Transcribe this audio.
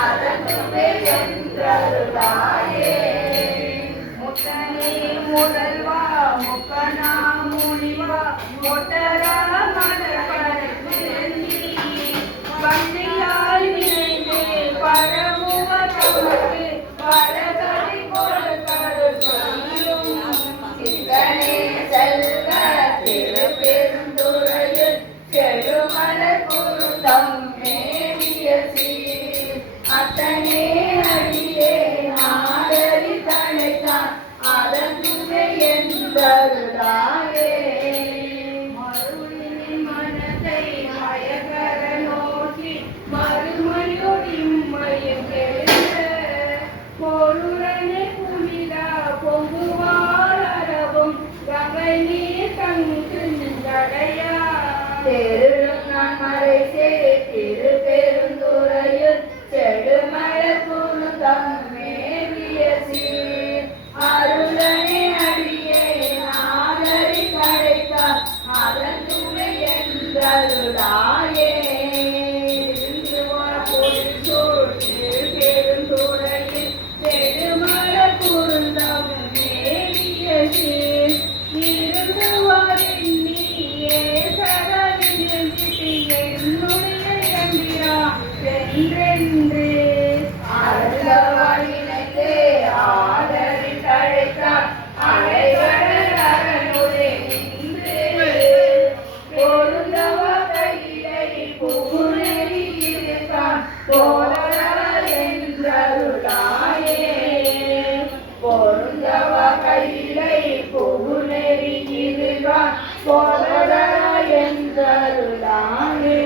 அதனுமே என்றருளாயே. முத்தனே முதல்வா முக்கணா முனிவா ஒட்டரா மலர்பரப்பு வண்டியாய் நினைந்து பரமுவதற்கு பரகதி கொடுத்தரு சொல்லும் சித்தனே செல்வ திருப்பெருந்துறையில் செழுமலர் குருந்தம் மேவிய சீர் அத்தனே அடியே ஆதரி தழைத்தான் அதன் துணை என்றருளாயே. மருளின் மனதை மயக்கர நோக்கி மறுமொழியும் கெழுந்த பொருளனை புனிதா பொங்குவாளரவும் கங்கை நீர் தங்கு ஜடையா தெருளும் நான் மறைசே திருப்பெருந்துறையில் செழுமலர் குருந்தம் மேவிய சீர் அருளனை அடியே ஆதரி படைத்தார் அதன் துணை என்றருளாயே. திருப்பெருந்துறையில் செழுமலர் குருந்தம் மேவிய சீர் இருந்துவாரின் நீயே சரவிருந்திய என்னுடைய எம்பிரா என்றென்று அருளவழினே ஆதரி தழைத்தார் அலைவரர் அரணுரை நின்று பொருந்தவ கையிலை புகுநெறி இருக்கான் போதரா என்றருளாயே. பொருந்தவ கையிலை புகுநெறி இருக்கான் போதரா என்றருளாயே.